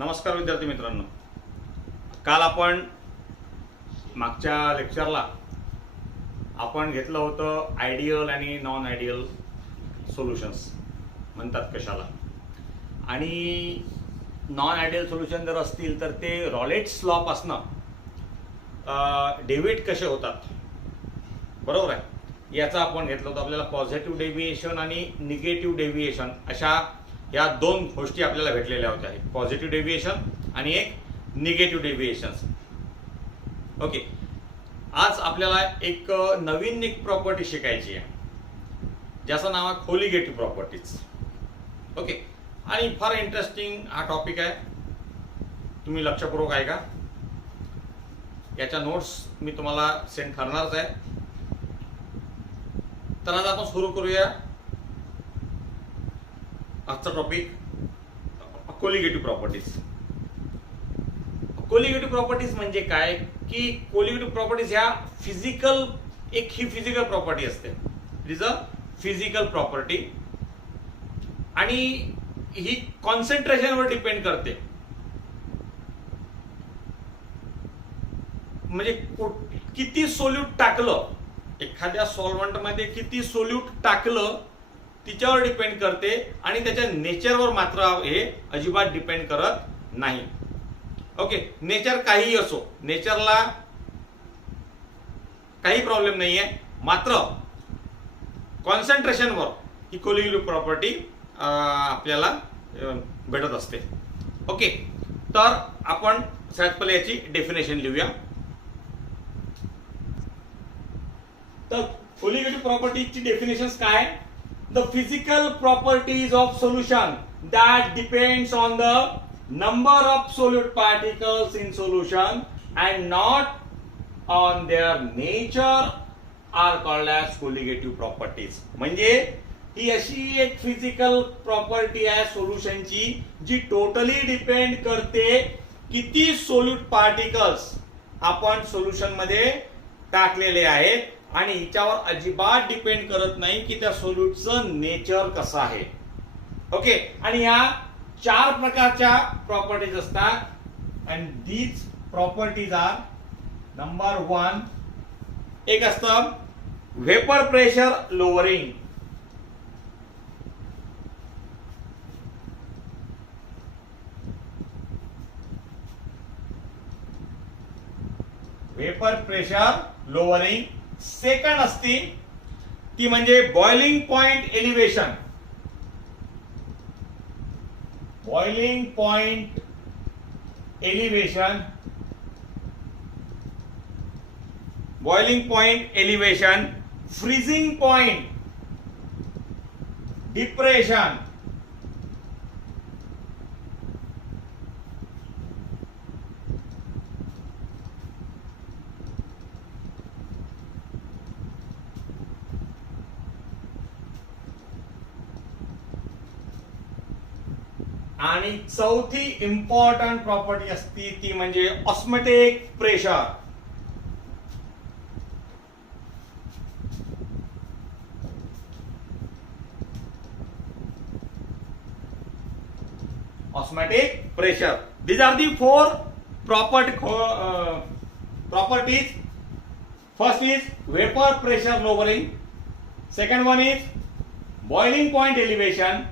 नमस्कार विद्यार्थी मित्रांनो, काल आपण मागच्या लेक्चरला आपण घेतलं होतं आयडियल आणि नॉन आयडियल सोल्युशन्स म्हणतात कशाला. आणि नॉन आयडियल सोल्युशन जर असतील तर ते रॉलेट्स लॉ पासनं डेव्हिएट कसे होतात, बरोबर आहे, याचा आपण घेतलं होतं. आपल्याला पॉझिटिव्ह डेव्हिएशन आणि निगेटिव्ह डेव्हिएशन अशा या दोन गोष्टी आपल्याला भेटलेल्या होत्या. पॉझिटिव्ह डेव्हिएशन आणि एक निगेटिव्ह डेव्हिएशन्स. ओके, आज आपल्याला एक नवीन प्रॉपर्टी शिकायची आहे ज्याचं नाव आहे कोलिगेटिव्ह प्रॉपर्टीज. ओके, आणि फार इंटरेस्टिंग हा टॉपिक आहे. तुम्ही लक्षपूर्वक ऐका. याच्या नोट्स मी तुम्हाला सेंड करणारच आहे. तर आज आपण सुरू करूया आजचा topic, colligative properties. Colligative properties म्हणजे काय की कोलिगेटिव्ह प्रॉपर्टीज ह्या फिजिकल, एक ही फिजिकल प्रॉपर्टी असते. It is a physical property आणि ही कॉन्सन्ट्रेशनवर डिपेंड करते. म्हणजे किती सोल्यूट टाकलं, एखाद्या सॉल्व्हंटमध्ये किती सोल्यूट टाकलं तिच्यावर डिपेंड करते आणि त्याच्या नेचरवर मात्र हे अजिबात डिपेंड करत नाही. ओके, नेचर काहीही असो, नेचरला काही प्रॉब्लेम नाहीये, मात्र कॉन्सन्ट्रेशनवर ही कोलिगेटिव्ह प्रॉपर्टी आपल्याला भेटत असते. ओके, तर आपण सगळ्यात पहिले याची डेफिनेशन लिहूया. तर कोलिगेटिव्ह प्रॉपर्टीची डेफिनेशन काय? The physical properties of solution that depends on the number of solute particles in solution and not on their nature are called as colligative properties. म्हणजे ही अशी एक फिजिकल प्रॉपर्टी आहे सोल्युशनची जी टोटली डिपेंड करते किती solute particles आपण solution मध्ये टाकलेले आहेत आणि हिच्यावर अजिबात डिपेंड करत नाही की त्या सोल्यूटचं नेचर कसं आहे. ओके, आणि या चार प्रकारच्या प्रॉपर्टीज असतात and these properties are, number 1 एक असतं vapour pressure lowering. Vapour pressure lowering. Second असती ती म्हणजे boiling point elevation. Boiling point elevation. Boiling point elevation. Freezing point depression. आणि चौथी इम्पॉर्टंट प्रॉपर्टी असती ती म्हणजे osmotic pressure. Osmotic pressure. These are the 4 properties. First is vapor pressure lowering. Second one is boiling point elevation.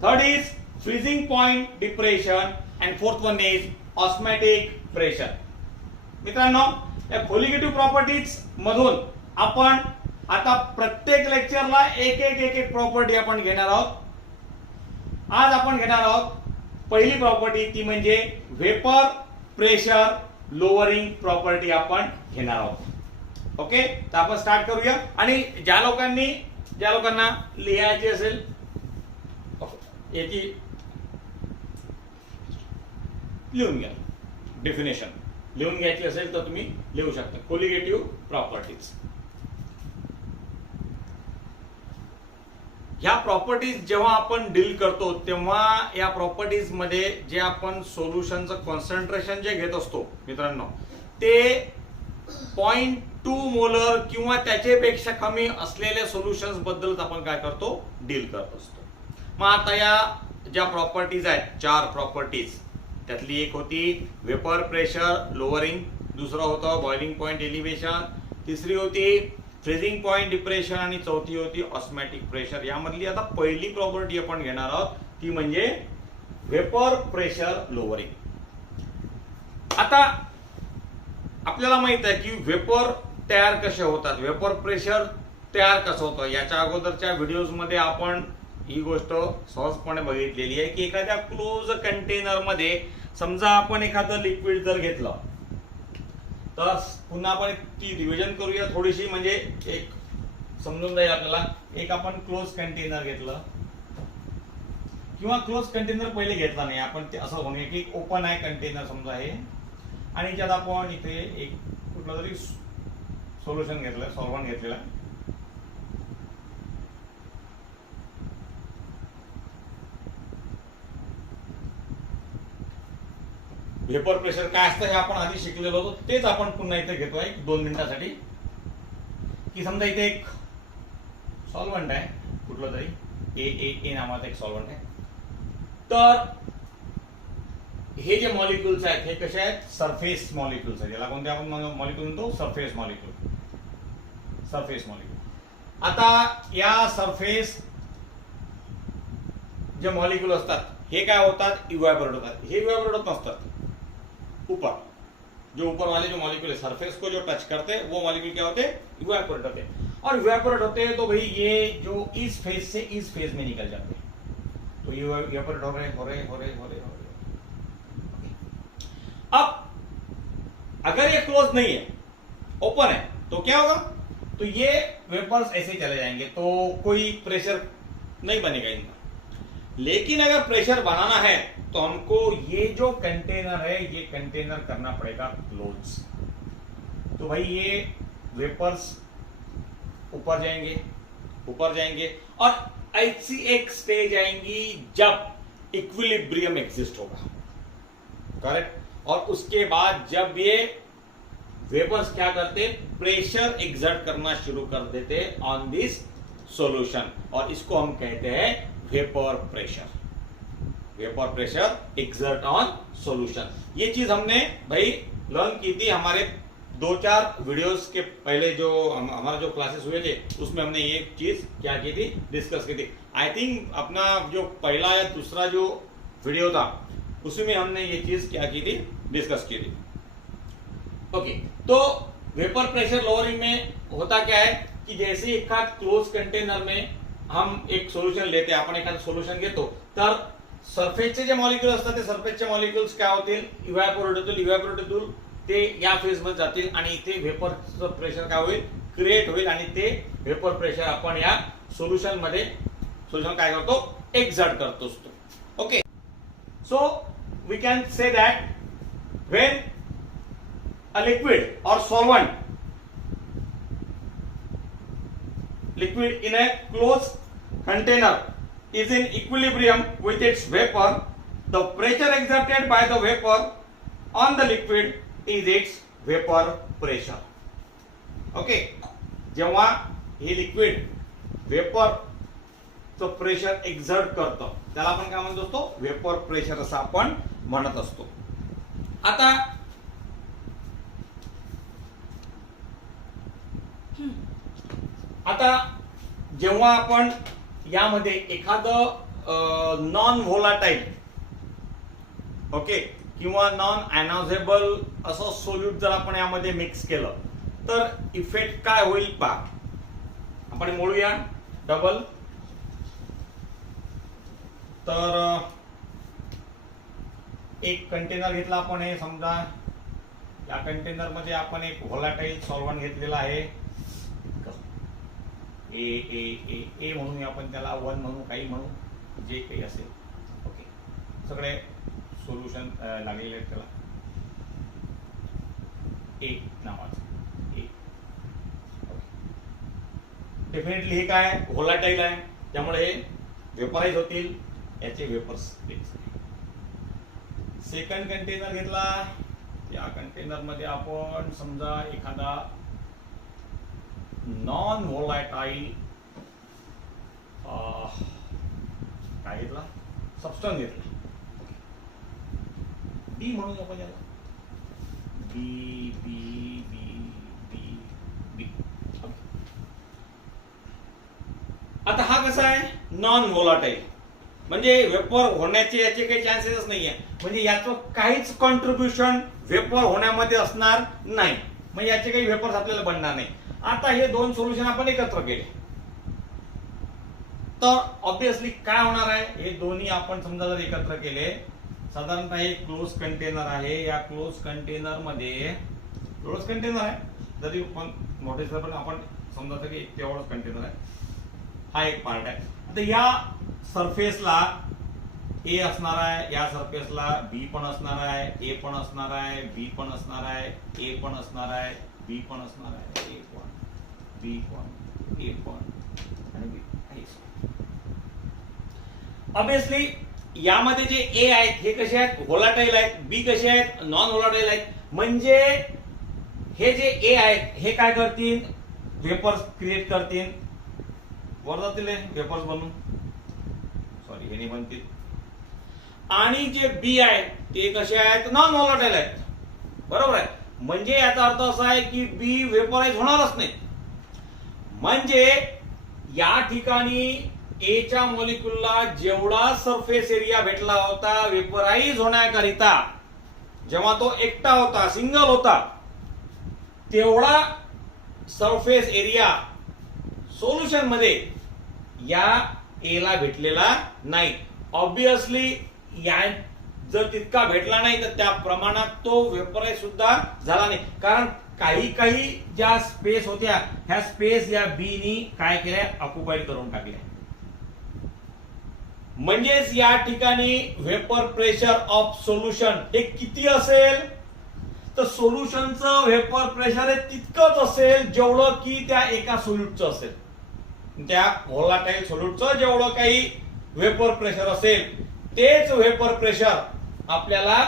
Third is freezing point depression and fourth one is osmotic pressure. मित्रांनो, या colligative properties मधून आपण आता प्रत्येक लेक्चरला एक property आपण घेणार आहोत. आज आपण घेणार आहोत पहिली प्रॉपर्टी, ती म्हणजे व्हेपर प्रेशर लोअरिंग प्रॉपर्टी आपण घेणार आहोत. ओके, तर आपण स्टार्ट करूया. आणि ज्या लोकांना लिहायची असेल याची लिहून घ्या. डेफिनेशन लिहून घ्यायची असेल तर तुम्ही लिहू शकता. कोलिगेटिव्ह प्रॉपर्टीज, ह्या प्रॉपर्टीज जेव्हा आपण डील करतो तेव्हा या प्रॉपर्टीज मध्ये जे आपण सोल्युशनचं कॉन्सन्ट्रेशन जे घेत असतो मित्रांनो, ते 0.2 मोलर किंवा त्याच्यापेक्षा कमी असलेल्या सोल्युशन्स बद्दल आपण काय करतो, डील करत असतो. मग आता या ज्या प्रॉपर्टीज आहेत, 4 प्रॉपर्टीज, त्यातली एक होती वेपर प्रेशर लोअरिंग, दुसरं होतं बॉइलिंग पॉइंट एलिव्हेशन, तिसरी होती फ्रीजिंग पॉइंट डिप्रेशन आणि चौथी होती ऑस्मॅटिक प्रेशर. यामधली आता पहिली प्रॉपर्टी आपण घेणार आहोत ती म्हणजे वेपर प्रेशर लोअरिंग. आता आपल्याला माहित आहे की वेपर तयार कसे होतात, वेपर प्रेशर तयार कसं होतं. याच्या अगोदरच्या व्हिडिओज मध्ये आपण ही गोष्ट सहजपणे बघितलेली आहे की एखाद्या क्लोज कंटेनर मध्ये समजा आपण एखादं लिक्विड जर घेतलं तर पुन्हा आपण ती रिव्हिजन करूया थोडीशी, म्हणजे एक समजून जाईल आपल्याला. एक आपण क्लोज कंटेनर घेतलं किंवा क्लोज कंटेनर पहिले घेतला नाही आपण, ते असं म्हणूया की ओपन आहे कंटेनर समजा हे, आणि ज्यात आपण इथे एक कुठलं तरी सोल्युशन घेतलं, सॉल्व्हंट घेतलेला. वेपर प्रेशर काय असतं हे आपण आधी शिकलेलो होतो, तेच आपण पुन्हा इथे घेतोय 2 मिनिटासाठी. की समजा इथे एक सॉल्व्हंट आहे कुठलं तरी ए नावाचं एक सॉल्व्हंट आहे. तर हे जे मॉलिक्युल्स आहेत हे कसे आहेत, सरफेस मॉलिक्युल्स आहेत. याला कोणते आपण मॉलिक्युल म्हणतो, सरफेस मॉलिक्युल. Surface molecule. आता या सरफेस जे मॉलिक्युल असतात हे काय होतात, इव्हॅपोरेट होतात. हे इव्हॅपोरेट होत नसतात. ऊपर जो ऊपर वाले जो मॉलिक्यूल है सरफेस को जो टच करते हैं वो मॉलिक्यूल क्या होते हैं, इवेपोरेट होते हैं. और इवेपोरेट होते हैं तो भाई ये जो इस फेज से इस फेज में निकल जाते हैं. तो ये इवेपोरेट हो रहे. अब अगर ये क्लोज नहीं है, ओपन है, तो क्या होगा, तो ये वेपर्स ऐसे ही चले जाएंगे, तो कोई प्रेशर नहीं बनेगा इनका. लेकिन अगर प्रेशर बनाना है तो हमको ये जो कंटेनर है ये कंटेनर करना पड़ेगा क्लोज. तो भाई ये वेपर्स ऊपर जाएंगे और ऐसी एक स्टेज आएंगी जब इक्विलिब्रियम एग्जिस्ट होगा. करेक्ट. और उसके बाद जब ये वेपर्स क्या करते, प्रेशर एक्सर्ट करना शुरू कर देते ऑन दिस सॉल्यूशन, और इसको हम कहते हैं vapour pressure. Vapour pressure exert on solution. ये चीज हमने भाई लर्न की थी हमारे 2-4 वीडियोस के पहले, जो हमारा जो क्लासेस हुए थे उसमें हमने ये चीज क्या की थी, डिस्कस की थी. आई थिंक अपना जो पहला या दूसरा जो वीडियो था उसमें हमने ये चीज क्या की थी, डिस्कस की थी. ओके. तो वेपर प्रेशर लोअरिंग में होता क्या है की जैसे एखाद क्लोज कंटेनर में हम एक सोल्युशन लेते, आपण एखादं सोल्युशन घेतो तर सरफेसचे जे मॉलिक्यूल असतात ते सरफेसचे मॉलिक्युल्स काय होतील, इव्हॅपोरेट होतील, ते या फेज मध्ये जातील आणि इथे वेपरचं प्रेशर काय होईल, क्रिएट होईल, आणि ते वेपर प्रेशर आपण या सोल्युशन मध्ये सोल्युशन काय करतो, एक्सर्ट करतो असतो. Okay. So we can say that when a liquid or solvent, liquid in a closed container is in equilibrium with its vapor, the pressure exerted by the vapor on the liquid is its vapor pressure. Okay. जेव्हा हे liquid vapour चं pressure exert करतं त्याला आपण काय म्हणतो असतो, vapour pressure असं आपण म्हणत असतो. आता जेव्हा आपण यामध्ये एखादं नॉन व्होलाटाईल, ओके, किंवा नॉन अनाझेबल असं सोल्यूट जर आपण यामध्ये मिक्स केलं तर इफेक्ट काय होईल पहा. आपण मोळूया डबल. तर एक कंटेनर घेतला आपण, हे समजा या कंटेनर मध्ये आपण एक व्होलाटाईल सॉल्व्हंट घेतलेला आहे. ए ए ए ए म्हणून आपण त्याला 1 म्हणू, काही म्हणू, जे काही असेल. ओके. सगळे सोल्युशन लागलेले आहेत त्याला. ए नावाचं ए. डेफिनेटली हे काय व्होलाटाईल आहे त्यामुळे हे वेपराइज होतील, याचे वेपर्स. सेकंड कंटेनर घेतला, या कंटेनर मध्ये आपण समजा एखादा नॉन व्होलाटाईल काय घेतला, सबस्टन्स घेतला. बी म्हणूया आपण याला, बी बी बी बी बी. आता हा कसा आहे, नॉन व्होलाटाईल, म्हणजे वेपर होण्याचे याचे काही चान्सेस नाहीये, म्हणजे याचं काहीच कॉन्ट्रीब्युशन वेपर होण्यामध्ये असणार नाही, म्हणजे याचे काही वेपर्स आपल्याला बनणार नाही. आता हे दोन सोल्युशन आपण एकत्र केले तर ऑब्विसली काय होणार आहे, हे दोन्ही आपण समजा जर एकत्र केले, साधारणतः हे क्लोज कंटेनर आहे, या क्लोज कंटेनर मध्ये क्लोज कंटेनर आहे, जरी पण नोटीस पण आपण समजा की तेवढंच कंटेनर आहे, हा एक पार्ट आहे. आता या सरफेसला ए असणार आहे, या सरफेसला बी पण असणार आहे, ए पण असणार आहे, बी पण असणार आहे, ए पण असणार आहे, बी पण असणार आहे, ए पण, बी पण, ए पण आणि बी. ऑब्विसली यामध्ये जे ए आहेत हे कसे आहेत, व्होलाटाईल आहेत, बी कसे आहेत, नॉन व्होलाटाईल आहेत. म्हणजे हे जे ए आहेत हे काय करतील, वेपर्स क्रिएट करतील, वर जातील वेपर्स बनून, सॉरी हे नाही बनतील. आणि जे बी आहेत ते कसे आहेत, नॉन व्होलाटाईल आहेत, बरोबर आहे. म्हणजे याचा अर्थ असा आहे की बी वेपराइज होणारच नाही. म्हणजे या ठिकाणी ए च्या मॉलिक्यूलला जेवढा सरफेस एरिया भेटला होता वेपराइज होण्याकरिता, जेव्हा तो एकटा होता, सिंगल होता, तेवढा सरफेस एरिया सोल्युशन मध्ये या ए ला भेटलेला नाही. ऑब्विसली या जर तितका भेटला नाही तर त्या प्रमाणात तो वेपराइज सुद्धा झाला नाही, कारण काही काही ज्या स्पेस होत्या ह्या स्पेस या बी नी काय केल्या, ऑक्युपाईड करून टाकल्या. म्हणजेच या ठिकाणी वेपर प्रेशर ऑफ सोल्युशन हे किती असेल, तर सोल्युशनचं वेपर प्रेशर हे तितकंच असेल जेवढं की त्या एका सोल्यूटचं असेल. त्या व्होलाटाईल सोल्यूटचं जेवढं काही वेपर प्रेशर असेल तेच वेपर प्रेशर आपल्याला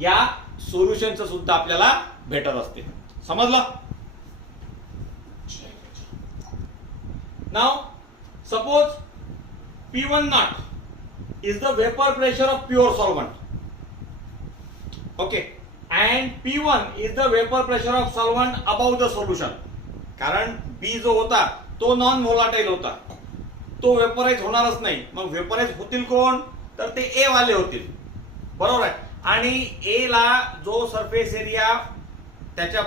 या सोल्युशनचं सुद्धा आपल्याला भेटत असते. समजलं? Now suppose P1 naught is the vapor pressure of pure solvent. Okay, and P1 is the vapor pressure of solvent above the solution. कारण B जो होता तो नॉन व्होलाटाईल होता, तो वेपराइज होणारच नाही. मग वेपराइज होतील कोण, तर ते ए वाले होतील, बरोबर आहे. आणि ए ला जो सरफेस एरिया त्याच्या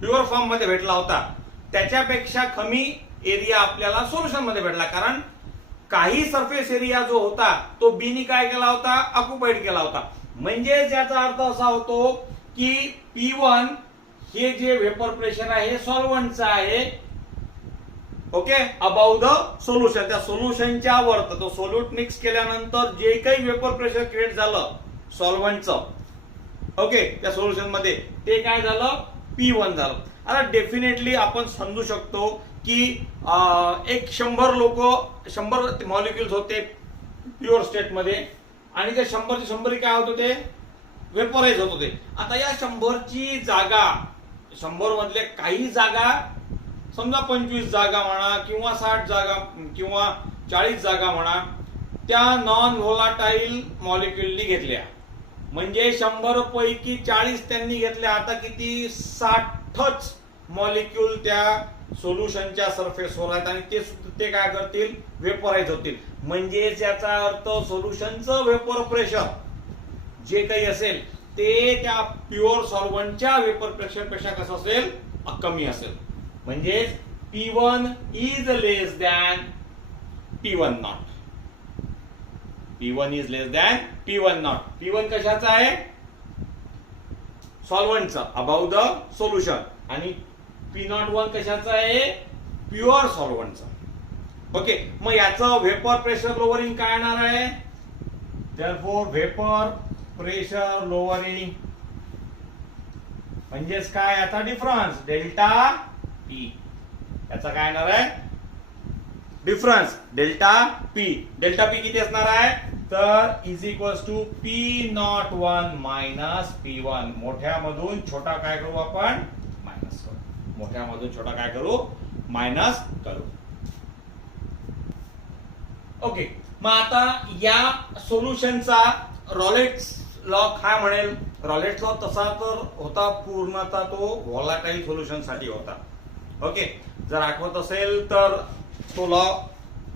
प्युअर फॉर्म मध्ये भेटला होता त्याच्यापेक्षा कमी एरिया आपल्याला सोल्युशन मध्ये भेटला, कारण काही सरफेस एरिया जो होता तो बी नी काय केला होता, ऑक्युपाईड केला होता. म्हणजे याचा अर्थ असा होतो की P1 हे जे वेपर प्रेशर आहे सॉल्व्हंटचं आहे, ओके, अबाउट द सोल्युशन, त्या सोल्युशनच्या वर. तो सोल्यूट मिक्स केल्यानंतर जे काही वेपर प्रेशर क्रिएट झालं सॉल्व्हंटचं, ओके, त्या सोल्युशन मध्ये ते काय झालं, P1 झालं. आता डेफिनेटली आपण समजू शकतो की एक 100 लोक 100 मॉलिक्युल्स होते प्युअर स्टेट मध्ये, आणि त्या 100चे 100 काय होत होते, वेपराइज होत होते. आता या 100ची जागा, 100 मधले काही जागा, समजा 25 जागा म्हणा किंवा 60 जागा किंवा 40 जागा म्हणा, त्या नॉन व्होलाटाईल मॉलिक्युलनी घेतल्या. म्हणजे 100 पैकी 40 त्यांनी घेतल्या. आता किती, 60च मॉलिक्यूल त्या सोल्युशनच्या सरफेसवर आहेत आणि ते काय करतील, वेपराइज होतील. म्हणजे याचा अर्थ सोल्युशनचं वेपर प्रेशर जे काही असेल ते त्या प्युअर सॉल्व्हंटच्या वेपर प्रेशर पेक्षा कसं असेल, कमी असेल. म्हणजे P1 is less than P1 not. P1 is less than P1 not. P1 कशाचा आहे, सॉल्व्हंटचा, अबाउट द सोल्युशन. आणि P01 कशाचा आहे, प्युअर सॉल्व्हंटचा. ओके, मग याचं वेपर प्रेशर लोअरिंग काय येणार आहे, देअरफॉर वेपर प्रेशर लोअरिंग म्हणजेच काय, याचा डिफरन्स डेल्टा पी. याचा काय येणार आहे, difference delta P. Delta P किती असणार आहे, तर is equals to P01 minus P1. मोठ्यामधून छोटा काय करू आपण, मायनस करू. मोठ्यामधून छोटा काय करू, मायनस करू. ओके, मग आता या सोल्युशनचा रॉलेट लॉ काय म्हणेल, रॉलेट्स लॉ तसा तर होता पूर्णतः तो व्होलाटाईल सोल्युशन साठी होता. ओके, जर आठवत असेल तर तो लॉ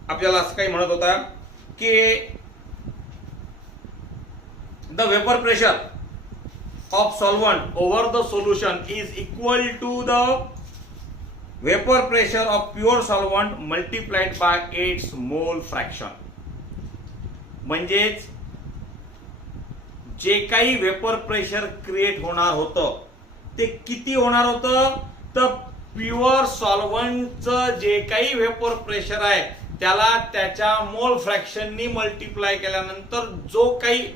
आपल्याला असं काही म्हणत होता की the vapour pressure of solvent over the solution is equal to the vapour pressure of pure solvent multiplied by its mole fraction. म्हणजेच जे काही वेपर प्रेशर क्रिएट होणार होतं ते किती होणार होतं, तर प्युअर सॉल्व्हंटचं जे काही वेपर प्रेशर आहे त्याला त्याच्या मोल फ्रॅक्शननी मल्टिप्लाय केल्यानंतर जो काही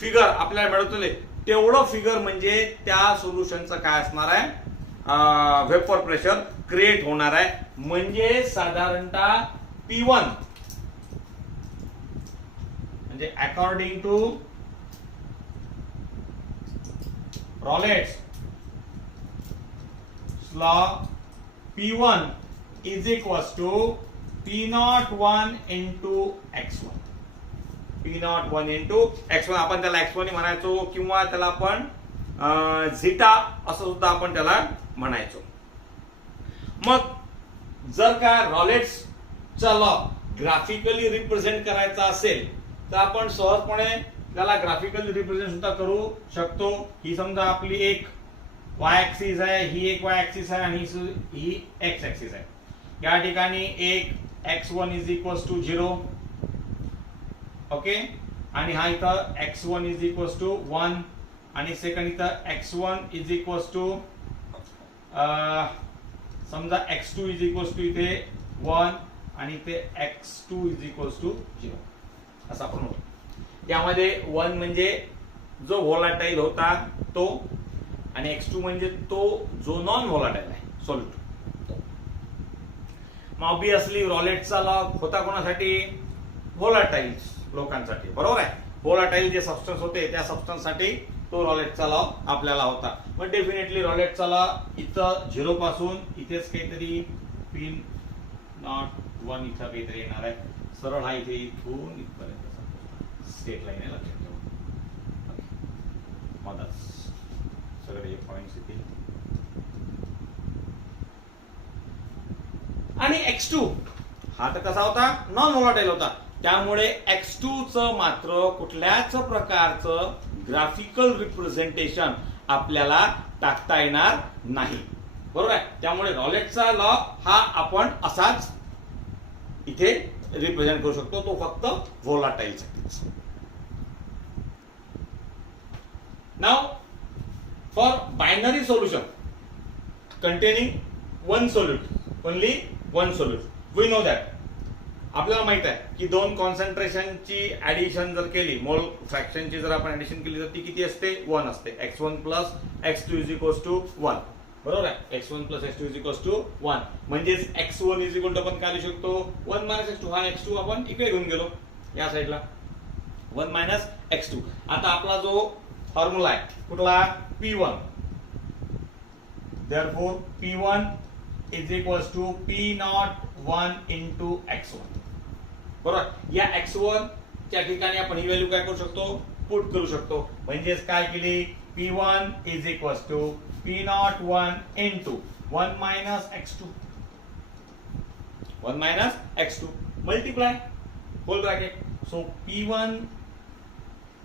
फिगर आपल्याला मिळवतले तेवढं फिगर म्हणजे त्या सोल्युशनचं काय असणार आहे, वेपर प्रेशर क्रिएट होणार आहे. म्हणजे साधारणतः P1 म्हणजे according to Raoult's law P1 is equals to P01 into x1. P01 into x1 आपण त्याला x1 म्हणायचो किंवा त्याला आपण झिटा असं सुद्धा आपण त्याला म्हणायचो. मग जर का रॉलेट्सचा लॉ ग्राफिकली रिप्रेझेंट करायचा असेल तर आपण सहजपणे त्याला ग्राफिकली रिप्रेझेंट सुद्धा करू शकतो. ही समजा आपली एक y ऍक्सिस आहे, ही एक y ऍक्सिस आहे आणि ही x ऍक्सिस आहे. या ठिकाणी एक x1 is equals to 0. Okay, आणि हा इथं x1 इज इक्वल्स टू 1 आणि सेकंड इथं x1 इज इक्वल्स टू समजा x2 इज इक्वल्स टू इथे 1 आणि इथे x2 इज इक्वल्स टू 0 असं आपण म्हणतो. यामध्ये 1 म्हणजे जो व्होलाटाईल होता तो आणि x2 म्हणजे तो जो नॉन व्होलाटाईल आहे सॉल्यूट. मग ऑब्विसली रॉलेट्सचा लॉ होता कोणासाठी, व्होलाटाईल लोकांसाठी, बरोबर आहे. व्होलाटाईल जे सबस्टन्स होते त्या सबस्टन्स साठी तो रॉलेट्सचा लॉ आपल्याला होता. मग डेफिनेटली रॉलेट्सचा लॉ इथं 0 पासून इथेच काहीतरी P01 इथं काहीतरी येणार आहे. सरळ हा इथे इथून इथपर्यंत स्ट्रेट लाईन आहे, लक्षात ठेवा. मदत सगळे पॉइंट्स येतील. आणि x2 हा तर कसा होता, नॉन व्होलाटाईल होता. त्यामुळे x2 चं मात्र कुठल्याच प्रकारचं ग्राफिकल रिप्रेझेंटेशन आपल्याला टाकता येणार नाही, बरोबर आहे. त्यामुळे रॉलेट्सचा लॉ हा आपण असाच इथे रिप्रेझेंट करू शकतो, तो फक्त व्होलाटाईल साठीच. Now for binary solution containing one solute, only one solute, we know that. आपल्याला माहित आहे की दोन कॉन्सन्ट्रेशनची ऍडिशन जर केली, मोल फ्रॅक्शनची जर आपण ऍडिशन केली तर ती किती असते, 1 असते. x1 plus x2 is equals to 1, बरोबर आहे. x1 plus x2 is equals to 1 म्हणजेच x1 इज इक्वल टू आपण काय लिहू शकतो, 1 मायनस x2. हा x2 आपण इकडे घेऊन गेलो या साईडला, 1 मायनस x2. आता आपला जो फॉर्म्युला आहे कुठला, P1. Therefore P1 is equals to P01 into x1. बरोबर. या x1 च्या ठिकाणी आपण ही व्हॅल्यू काय करू शकतो, पुट करू शकतो. म्हणजेच काय केली, P1 is equals to P01 into 1 minus x2. 1 minus x2 multiply whole bracket. So P1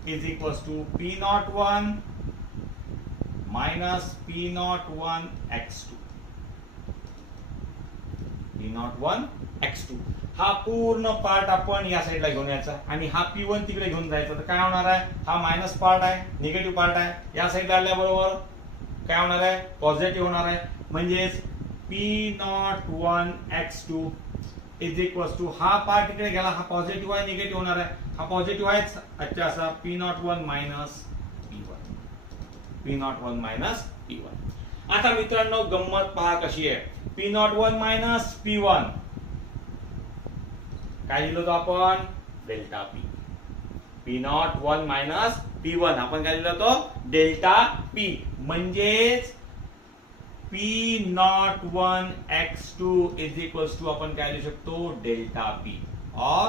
is equals to P01 minus P01 x2. P01 x2 हा पूर्ण पार्ट आपण या साईडला घेऊन यायचा आणि हा P1 तिकडे घेऊन जायचा. तर काय होणार आहे, हा मायनस पार्ट आहे, निगेटिव्ह पार्ट आहे. या साईडला आल्याबरोबर काय होणार आहे, पॉझिटिव्ह होणार आहे. म्हणजेच P01 x2 is equals to, हा पार्ट इकडे गेला, हा पॉझिटिव्ह आहे, निगेटिव्ह होणार आहे. हा पॉझिटिव्ह आहेच, अच्छा असा P01 minus P01 minus P1. आता मित्रांनो गंमत पहा कशी आहे. P01 मायनस P1 काय लिहिलो आपण, delta P. P01 minus P1 आपण काय लिहिलो होतो, डेल्टा P. म्हणजेच P01 x2 is equals to आपण काय लिहू शकतो, डेल्टा P. और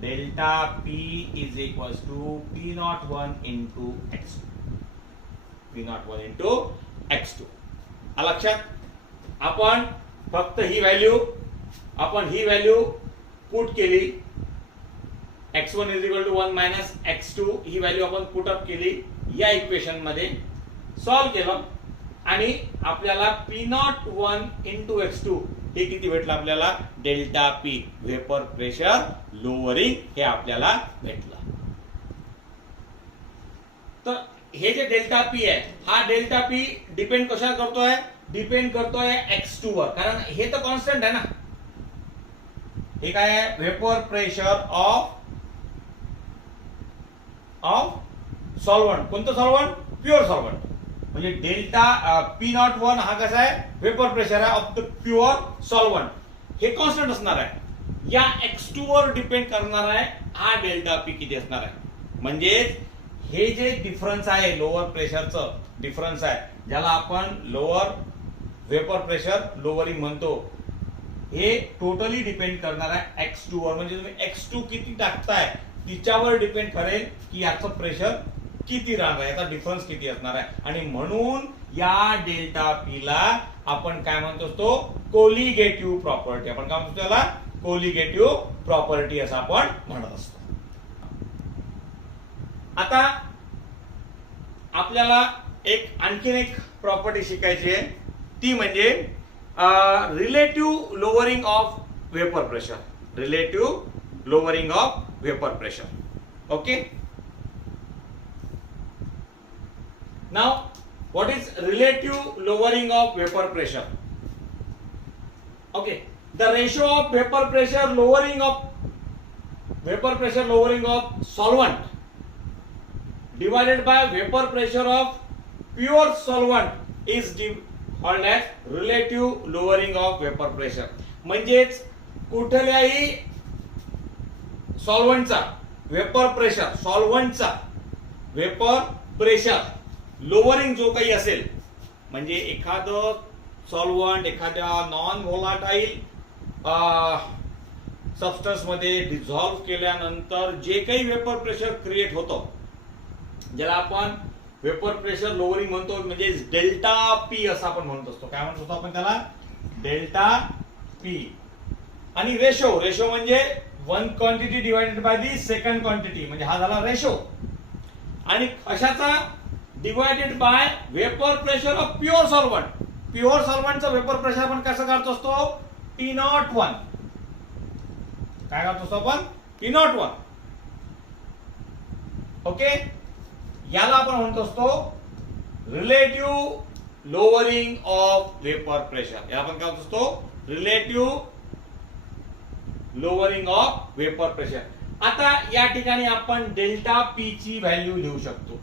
delta P is equals to P01 into X2. P01 into X2. लक्षात आपण फक्त ही व्हॅल्यू पुट केली, x1 is equal to 1 minus x2 he value आपण पुट अप केली या इक्वेशन मध्ये, सॉल्व केलं आणि आपल्याला P01 into x2 हे किती भेटलं आपल्याला, delta P vapour pressure lowering हे आपल्याला भेटलं. तर हे जे डेल्टा P आहे, हा डेल्टा P डिपेंड कशा करतोय, डिपेंड करतोय x2 वर, कारण हे तर कॉन्स्टंट आहे ना. हे काय आहे, वेपर प्रेशर ऑफ सॉल्व्हंट. कोणतं सॉल्व्हंट, प्युअर सॉल्व्हंट. म्हणजे डेल्टा P01 हा कसा आहे, वेपर प्रेशर आहे ऑफ द प्युअर सॉल्व्हंट. हे कॉन्स्टंट असणार आहे. या x2 वर डिपेंड करणार आहे हा डेल्टा P किती असणार आहे. म्हणजे हे जे डिफरन्स आहे, लोअर प्रेशरचं डिफरन्स आहे, ज्याला आपण लोअर वेपर प्रेशर लोअरिंग म्हणतो, हे टोटली डिपेंड करणार आहे x2 वर. म्हणजे तुम्ही x2 किती टाकताय तिच्यावर डिपेंड करेल की याचं प्रेशर किती राहणार आहे, याचा डिफरन्स किती असणार आहे. आणि म्हणून या डेल्टा P ला आपण काय म्हणतो असतो, कोलिगेटिव्ह प्रॉपर्टी. आपण काय म्हणतो त्याला, कोलिगेटिव्ह प्रॉपर्टी असं आपण म्हणत असतो. आता आपल्याला आणखीन एक प्रॉपर्टी शिकायची आहे, ती म्हणजे relative lowering of vapour pressure. Relative lowering of vapour pressure. Okay, now what is relative lowering of vapor pressure? Okay, the ratio of vapor pressure lowering of solvent divided by vapor pressure of pure solvent is called as relative lowering of vapor pressure. म्हणजेच कुठल्याही सॉल्व्हंटचा vapour pressure lowering जो काही असेल, म्हणजे एखादं solvent एखाद्या non volatile substance मध्ये dissolve केल्यानंतर जे काही वेपर प्रेशर क्रिएट होतं, ज्याला आपण वेपर प्रेशर लोअरिंग म्हणतो, म्हणजे डेल्टा P असं आपण म्हणत असतो. काय म्हणत असतो आपण त्याला, डेल्टा P. आणि रेशो म्हणजे one quantity divided by the second quantity, म्हणजे हा झाला रेशो. आणि कशाचा, divided by vapour pressure of pure solvent. Pure सॉल्व्हंटचा वेपर प्रेशर आपण कसं काढतो असतो, P01. काय काढतो असतो आपण, P01. ओके, याला आपण म्हणतो असतो relative lowering of vapour pressure. याला आपण काय म्हणतो असतो, relative lowering of vapour pressure. आता या ठिकाणी आपण डेल्टा P ची व्हॅल्यू लिहू शकतो.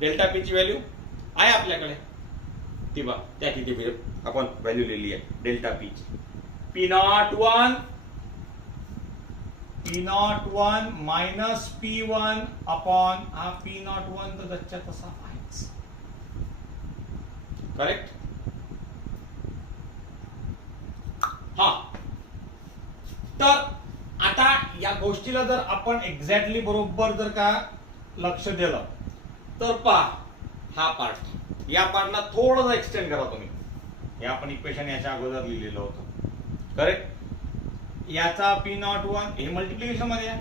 डेल्टा P ची व्हॅल्यू आहे आपल्याकडे, ती बघा त्या किती आपण व्हॅल्यू लिहिली आहे डेल्टा P ची. P01 मायनस P1 अपॉन हा P01 तर जसच्या तसा आहेच. करेक्ट. हा, तर आता या गोष्टीला जर आपण एक्झॅक्टली बरोबर जर का लक्ष दिलं तर पहा, हा पार्ट, या पार्टला थोडंसं एक्सटेंड करा तुम्ही. हे आपण इक्वेशन याच्या अगोदर लिहिलेलं होतं. करेक्ट. याचा P01 हे मल्टिप्लिकेशन मध्ये आहे.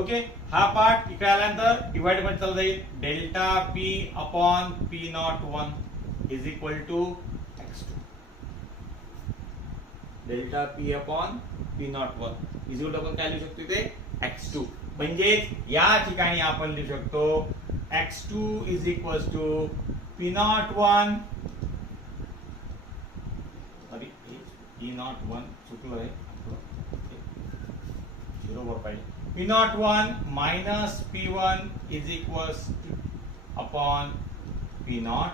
ओके, हा पार्ट इकडे आल्यानंतर डिवाइड मध्ये चालला जाईल. Delta P upon P01 is equal to x2. Delta P upon P01 is equal to, आपण काय लिहू शकतो इथे, x2. म्हणजे या ठिकाणी आपण लिहू शकतो x2 is equal to P01, अभी P01 चुकलं आहे, 0 वर पाहिजे. P01 minus P1 is equal upon P01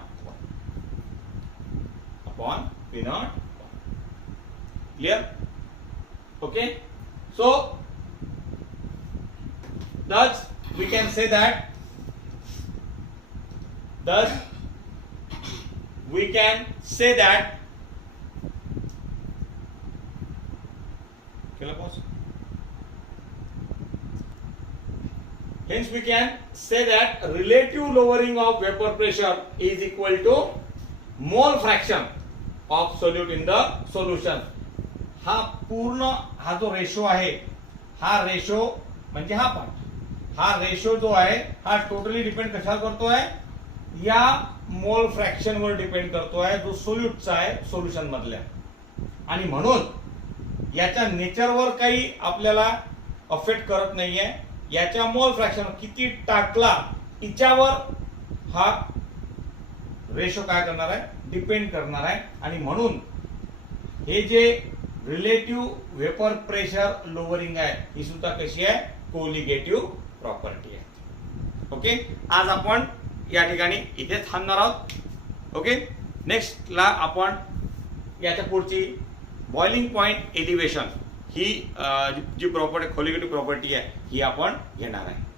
upon P01. Clear. Okay, so thus we can say that केलं pause. Hence we can say that relative lowering of vapor pressure is equal to mole fraction of solute in the solution. हा पूर्ण हा जो ratio आहे, हा ratio म्हणजे हा part, हा रेशो जो आहे हा टोटली डिपेंड कशावर करतोय, या मोल फ्रॅक्शन वर डिपेंड करतोय जो सोल्यूटचा आहे सोल्युशन मधल्या. आणि म्हणून याच्या नेचरवर काही आपल्याला अफेक्ट करत नाहीये. याच्या मोल फ्रॅक्शन किती टाकला तिच्यावर हा रेशो काय करणार आहे, डिपेंड करणार आहे. आणि म्हणून हे जे रिलेटिव्ह वेपर प्रेशर लोअरिंग आहे ही सुद्धा कशी आहे, कोलिगेटिव्ह प्रॉपर्टी आहे. ओके, आज आपण या ठिकाणी इथे थांबणार आहोत. ओके, नेक्स्ट ला आपण याच्या पुढची बॉइलिंग पॉइंट एलिव्हेशन ही जी प्रॉपर्टी कोलिगेटिव्ह प्रॉपर्टी आहे ही आपण घेणार आहे.